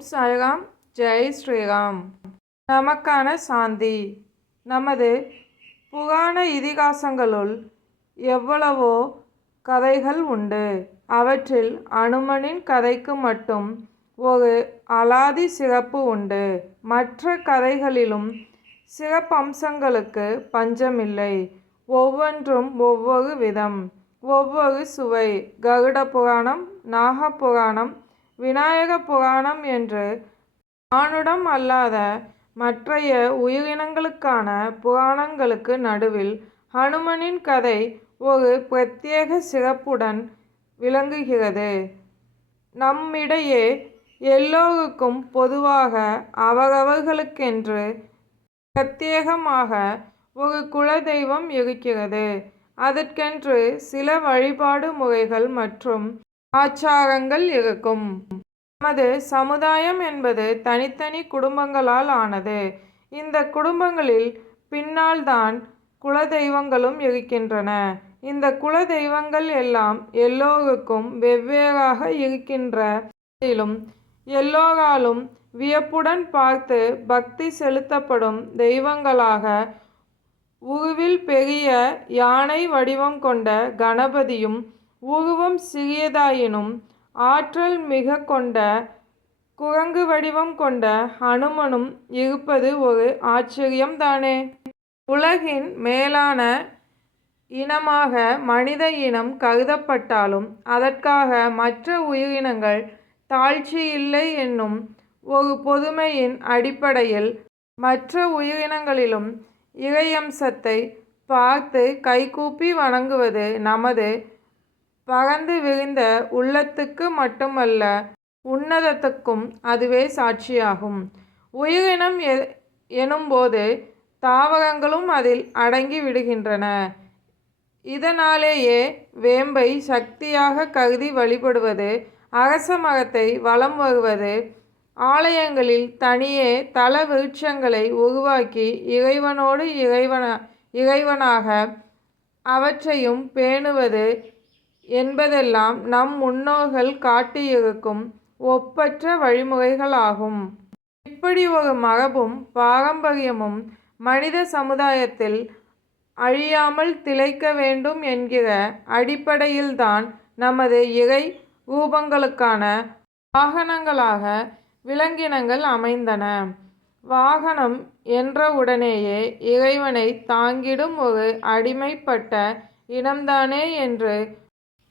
ஓம் சாய்ராம் ஜெய் ஸ்ரீராம். நமக்கான சாந்தி. நமது புராண இதிகாசங்களுள் எவ்வளவோ கதைகள் உண்டு. அவற்றில் அனுமனின் கதைக்கு மட்டும் ஒரு அலாதி சிறப்பு உண்டு. மற்ற கதைகளிலும் சிறப்பம்சங்களுக்கு பஞ்சமில்லை. ஒவ்வொன்றும் ஒவ்வொரு விதம். ஒவ்வொரு சுவை. கருட புராணம் நாகப்புராணம் விநாயக புராணம் என்று மானுடம் அல்லாத மற்றைய உயிரினங்களுக்கான புராணங்களுக்கு நடுவில் ஹனுமனின் கதை ஒரு பிரத்யேக சிறப்புடன் விளங்குகிறது. நம்மிடையே எல்லோருக்கும் பொதுவாக அவரவர்களுக்கென்று பிரத்யேகமாக ஒரு குலதெய்வம் இருக்கிறது. அதற்கென்று சில வழிபாடு முறைகள் மற்றும் ஆச்சாரங்கள் இருக்கும். நமது சமுதாயம் என்பது தனித்தனி குடும்பங்களால் ஆனது. இந்த குடும்பங்களில் பின்னால்தான் குலதெய்வங்களும் இருக்கின்றன. இந்த குலதெய்வங்கள் எல்லாம் எல்லோருக்கும் வெவ்வேறாக இருக்கின்றும் எல்லோராலும் வியப்புடன் பார்த்து பக்தி செலுத்தப்படும் தெய்வங்களாக உருவில் பெரிய யானை வடிவம் கொண்ட கணபதியும் உருவம் சிறியதாயினும் ஆற்றல் மிக கொண்ட குரங்கு வடிவம் கொண்ட ஹனுமனும் இருப்பது ஒரு ஆச்சரியம்தானே? உலகின் மேலான இனமாக மனித இனம் கருதப்பட்டாலும் அதற்காக மற்ற உயிரினங்கள் தாழ்ச்சி இல்லை என்னும் ஒரு பொதுமையின் அடிப்படையில் மற்ற உயிரினங்களிலும் இறையம்சத்தை பார்த்து கைகூப்பி வணங்குவது நமது பறந்து விரிந்த உள்ளத்துக்கு மட்டுமல்ல உன்னதத்துக்கும் அதுவே சாட்சியாகும். உயிரினம் எ எனும்போது தாவரங்களும் அதில் அடங்கி விடுகின்றன. இதனாலேயே வேம்பை சக்தியாக கருதி வழிபடுவது அரச மரத்தை வலம் வருவது ஆலயங்களில் தனியே தல விருட்சங்களை உருவாக்கி இறைவனோடு இறைவன இறைவனாக அவற்றையும் பேணுவது என்பதெல்லாம் நம் முன்னோர்கள் காட்டியிருக்கும் ஒப்பற்ற வழிமுறைகளாகும். இப்படி ஒரு மரபும் பாரம்பரியமும் மனித சமுதாயத்தில் அழியாமல் திளைக்க வேண்டும் என்கிற அடிப்படையில்தான் நமது இறை ரூபங்களுக்கான வாகனங்களாக விலங்கினங்கள் அமைந்தன. வாகனம் என்றவுடனேயே இறைவனை தாங்கிடும் ஒரு அடிமைப்பட்ட இனம்தானே என்று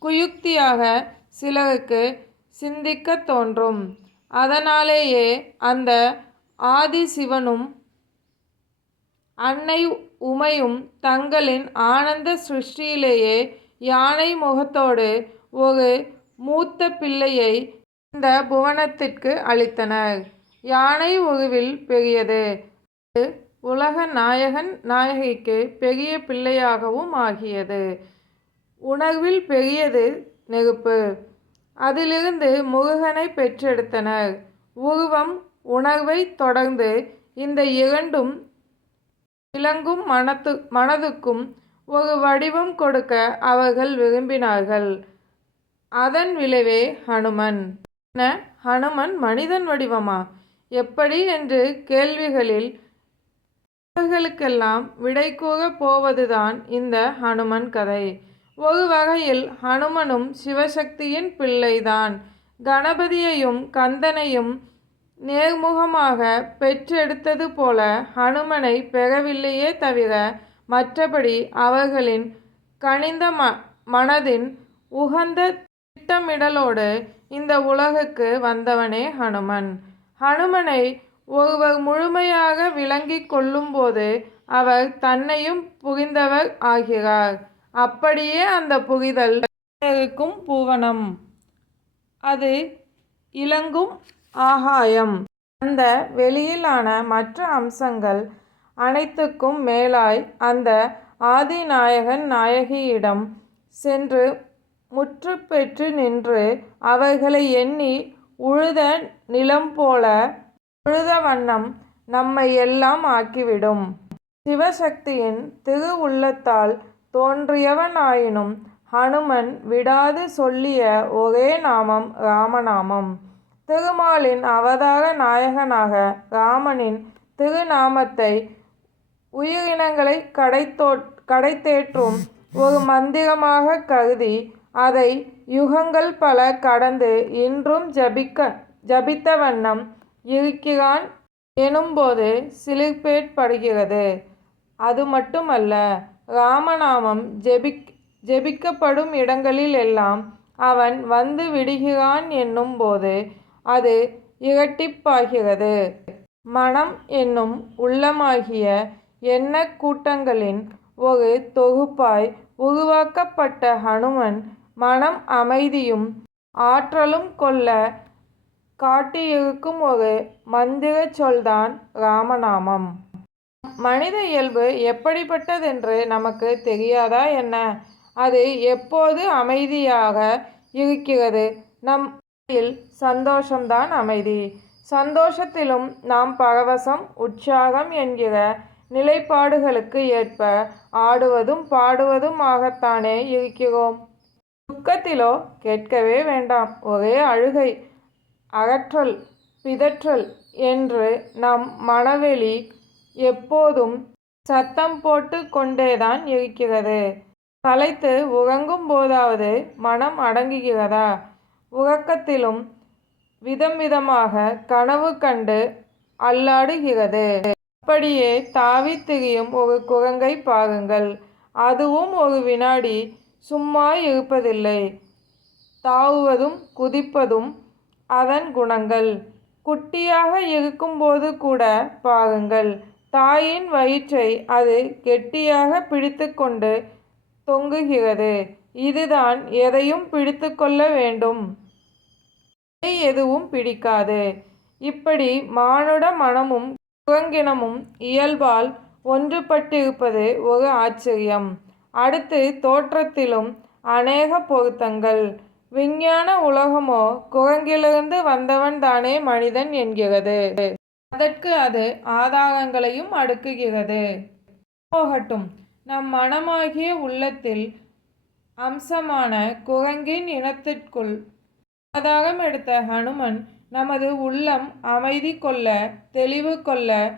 குயுக்தியாக சிலருக்கு சிந்திக்கத் தோன்றும். அதனாலேயே அந்த ஆதி சிவனும் அன்னை உமையும் தங்களின் ஆனந்த சிருஷ்டியிலேயே யானை முகத்தோடு ஒரு மூத்த பிள்ளையை இந்த புவனத்திற்கு அளித்தனர். யானை உருவில் பெரியது. அது உலக நாயகன் நாயகிக்கு பெரிய பிள்ளையாகவும் ஆகியது. உணர்வில் பெரியது நெருப்பு அதிலிருந்து முருகனை பெற்றெடுத்தனர். உருவம் உணர்வை தொடர்ந்து இந்த இரண்டும் விளங்கும் மனத்து மனதுக்கும் ஒரு வடிவம் கொடுக்க அவர்கள் விரும்பினார்கள். அதன் விளைவே ஹனுமன். என்ன? ஹனுமன் மனிதன் வடிவமா? எப்படி என்று கேள்விகளில் அவர்களுக்கெல்லாம் விடை கூற போவதுதான் இந்த ஹனுமன் கதை. ஒரு வகையில் ஹனுமனும் சிவசக்தியின் பிள்ளைதான். கணபதியையும் கந்தனையும் நேர்முகமாக பெற்றெடுத்தது போல ஹனுமனை பெறவில்லையே தவிர மற்றபடி அவர்களின் கனிந்த ம மனதின் உகந்த திட்டமிடலோடு இந்த உலகுக்கு வந்தவனே ஹனுமன். ஹனுமனை ஒருவர் முழுமையாக விளங்கி கொள்ளும்போது அவர் தன்னையும் புரிந்தவர் ஆகிறார். அப்படியே அந்த புகிதல் இருக்கும் பூவனம். அது இலங்கும் ஆகாயம். அந்த வெளியிலான மற்ற அம்சங்கள் அனைத்துக்கும் மேலாய் அந்த ஆதிநாயகன் நாயகியிடம் சென்று முற்று பெற்று நின்று அவர்களை எண்ணி உழுத நிலம் போல உழுத வண்ணம் நம்மை எல்லாம் ஆக்கிவிடும். சிவசக்தியின் திரு உள்ளத்தால் தோன்றியவனாயினும் ஹனுமன் விடாது சொல்லிய ஒரே நாமம் ராமநாமம். திருமாலின் அவதார நாயகனாக ராமனின் திருநாமத்தை உயிரினங்களை கடைத்தோ கடைத்தேற்றும் ஒரு மந்திரமாக கருதி அதை யுகங்கள் பல கடந்து இன்றும் ஜபிக்க ஜபித்த வண்ணம் இருக்கிறான் எனும்போது சிலிர்ப்பேற்படுகிறது. அது மட்டுமல்ல ராமநாமம் ஜெபிக் ஜெபிக்கப்படும் இடங்களில் எல்லாம் அவன் வந்து விடுகிறான் என்னும் போது அது இரட்டிப்பாகிறது. மனம் என்னும் உள்ளமாகிய எண்ண கூட்டங்களின் ஒரு தொகுப்பாய் உருவாக்கப்பட்ட ஹனுமன் மனம் அமைதியும் ஆற்றலும் கொள்ள காட்டியிருக்கும் ஒரு மந்திரச் சொல்தான் ராமநாமம். மனித இயல்பு எப்படிப்பட்டதென்று நமக்கு தெரியாதா என்ன? அது எப்போது அமைதியாக இருக்கிறது? நம் சந்தோஷம்தான் அமைதி. சந்தோஷத்திலும் நாம் பரவசம் உற்சாகம் என்கிற நிலைப்பாடுகளுக்கு ஏற்ப ஆடுவதும் பாடுவதுமாகத்தானே இருக்கிறோம். துக்கத்திலோ கேட்கவே வேண்டாம். ஒரே அழுகை அகற்றல் பிதற்றல் என்று நம் மனவெளி எப்போதும் சத்தம் போட்டு கொண்டேதான் இருக்கிறது. களைத்து உறங்கும் போதாவது மனம் அடங்குகிறதா? உறக்கத்திலும் விதம் விதமாக கனவு கண்டு அல்லாடுகிறது. அப்படியே தாவி திரியும் ஒரு குரங்கை பாருங்கள். அதுவும் ஒரு வினாடி சும்மா இருப்பதில்லை. தாவுவதும் குதிப்பதும் அதன் குணங்கள். குட்டியாக இருக்கும்போது கூட பாருங்கள். தாயின் வயிற்றை அது கெட்டியாக பிடித்துக்கொண்டு தொங்குகிறது. இதுதான் எதையும் பிடித்து கொள்ள வேண்டும் எதுவும் பிடிக்காது. இப்படி மானுட மனமும் குரங்கினமும் இயல்பால் ஒன்றுபட்டிருப்பது ஒரு ஆச்சரியம். அடுத்து தோற்றத்திலும் அநேக பொருத்தங்கள். விஞ்ஞான உலகமோ குரங்கிலிருந்து வந்தவன் தானே மனிதன் என்கிறது. அதற்கு அது ஆதாரங்களையும் அடுக்குகிறது. போகட்டும். நம் மனமாகிய உள்ளத்தில் அம்சமான குரங்கின் இனத்திற்குள் ஆதாரம் எடுத்த ஹனுமன் நமது உள்ளம் அமைதி கொள்ள தெளிவு கொள்ள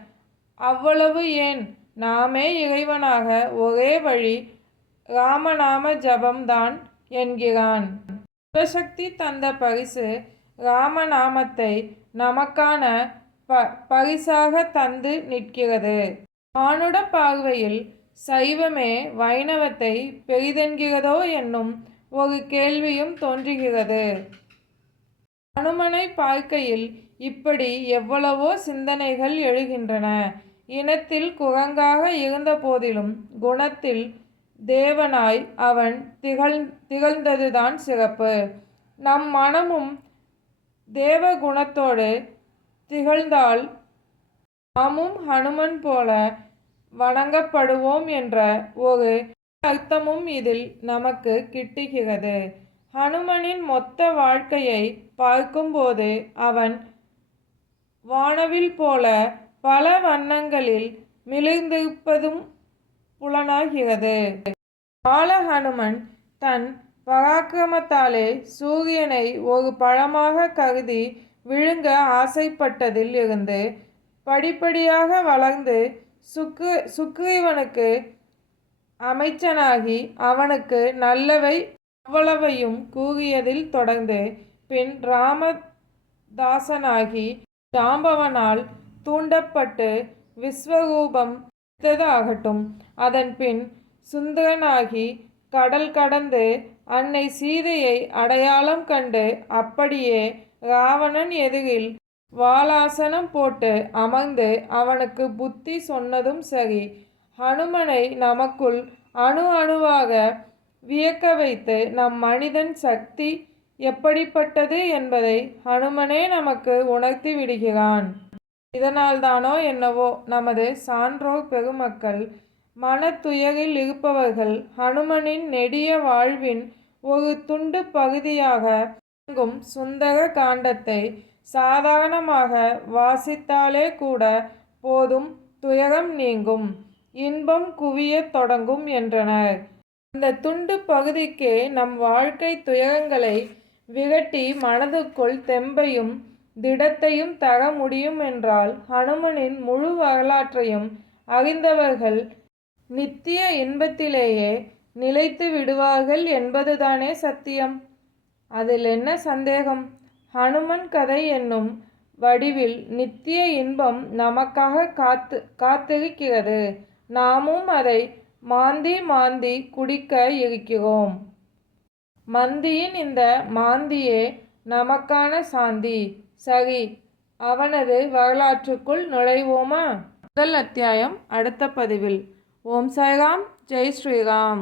அவ்வளவு ஏன்? நாமே இறைவனாக ஒரே வழி ராமநாம ஜபம்தான் என்கிறான். சிவசக்தி தந்த பரிசு ராமநாமத்தை நமக்கான ப பரிசாக தந்து நிற்கிறது. மானுட பார்வையில் சைவமே வைணவத்தை பெரிதென்கிறதோ என்னும் ஒரு கேள்வியும் தோன்றுகிறது. அனுமனை பார்க்கையில் இப்படி எவ்வளவோ சிந்தனைகள் எழுகின்றன. இனத்தில் குரங்காக இருந்த போதிலும் குணத்தில் தேவனாய் அவன் திகழ் திகழ்ந்ததுதான் சிறப்பு. நம் மனமும் தேவ குணத்தோடு திகழ்ந்தால் நாமும் ஹனுமன் போல வணங்கப்படுவோம் என்ற ஒரு அர்த்தமும் இதில் நமக்கு கிட்டுகிறது. ஹனுமனின் மொத்த வாழ்க்கையை பார்க்கும்போது அவன் வானவில் போல பல வண்ணங்களில் மிளிர்ந்திருப்பதும் புலனாகிறது. பால ஹனுமன் தன் பராக்கிரமத்தாலே சூரியனை ஒரு பழமாக கருதி விழுங்க ஆசைப்பட்டதில் இருந்து படிப்படியாக வளர்ந்து சுக்கு சுக்ரீவனுக்கு அமைச்சனாகி அவனுக்கு நல்லவை அவ்வளவையும் கூறியதில் தொடர்ந்து பின் ராமதாசனாகி ஜாம்பவனால் தூண்டப்பட்டு விஸ்வரூபம் எடுத்ததாகட்டும். அதன் பின் சுந்தரனாகி கடல் கடந்து அன்னை சீதையை அடையாளம் கண்டு அப்படியே ராவணன் எதிரில் வாலாசனம் போட்டு அமர்ந்து அவனுக்கு புத்தி சொன்னதும் சரி ஹனுமனை நமக்குள் அணு அணுவாக வியக்க வைத்து நம் மனிதன் சக்தி எப்படிப்பட்டது என்பதை ஹனுமனே நமக்கு உணர்த்தி விடுகிறான். இதனால்தானோ என்னவோ நமது சான்றோர் பெருமக்கள் மனத்துயரில் இருப்பவர்கள் ஹனுமனின் நெடிய வாழ்வின் ஒரு துண்டு பகுதியாக விளங்கும் சுந்தர காண்டத்தை சாதாரணமாக வாசித்தாலே கூட போதும் துயரம் நீங்கும். இன்பம் குவியத் தொடங்கும் என்றனர். அந்த துண்டு பகுதிக்கே நம் வாழ்க்கை துயரங்களை விரட்டி மனதுக்குள் தெம்பையும் திடத்தையும் தர முடியும் என்றால் ஹனுமனின் முழு வரலாற்றையும் அறிந்தவர்கள் நித்திய இன்பத்திலேயே நிலைத்து விடுவார்கள் என்பதுதானே சத்தியம். அதில் என்ன சந்தேகம்? ஹனுமன் கதை என்னும் வடிவில் நித்திய இன்பம் நமக்காக காத்து காத்திருக்கிறது. நாமும் அதை மாந்தி மாந்தி குடிக்க இருக்கிறோம். மந்தியின் இந்த மாந்தியே நமக்கான சாந்தி. சரி அவனது வரலாற்றுக்குள் நுழைவோமா? முதல் அத்தியாயம் அடுத்த பதிவில். ஓம் சாய்ராம் ஜெய் ஸ்ரீராம்.